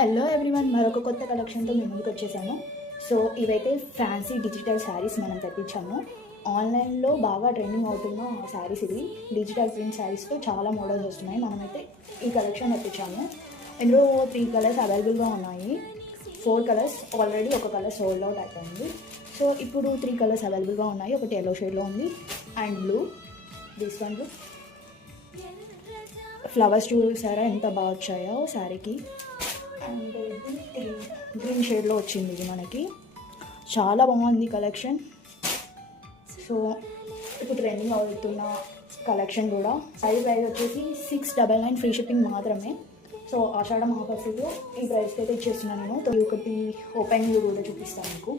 Hello everyone, మరొక కొత్త కలెక్షన్తో మేము ముందుకు వచ్చేసాము. సో ఇవైతే ఫ్యాన్సీ డిజిటల్ శారీస్ మనం తెప్పించాము. ఆన్లైన్లో బాగా ట్రెండింగ్ అవుతున్న శారీస్ ఇవి. డిజిటల్ ప్రింట్ శారీస్తో చాలా మోడల్స్ వస్తున్నాయి. మనమైతే ఈ కలెక్షన్ తెప్పించాము. ఇందులో 3 కలర్స్ అవైలబుల్గా ఉన్నాయి. 4 కలర్స్ ఆల్రెడీ ఒక కలర్ సోల్డ్ అవుట్ అయిపోయింది. సో ఇప్పుడు 3 కలర్స్ అవైలబుల్గా ఉన్నాయి. ఒకటి ఎల్లో షేడ్లో ఉంది and blue. This one blue. Flowers చూసారా ఎంత బాగా వచ్చాయో శారీకి. అండ్ గ్రీన్ షేడ్లో వచ్చింది ఇది మనకి. చాలా బాగుంది కలెక్షన్. సో ఇప్పుడు ట్రెండింగ్ అవుతున్న కలెక్షన్ కూడా. సారీ ప్రైస్ వచ్చేసి 699 ఫ్రీ షిప్పింగ్ మాత్రమే. సో ఆషాఢం ఆఫర్స్లో ఈ ప్రైస్కి అయితే ఇచ్చేస్తున్నాను నేను. ఒకటి ఓపెన్ కూడా చూపిస్తాను మీకు.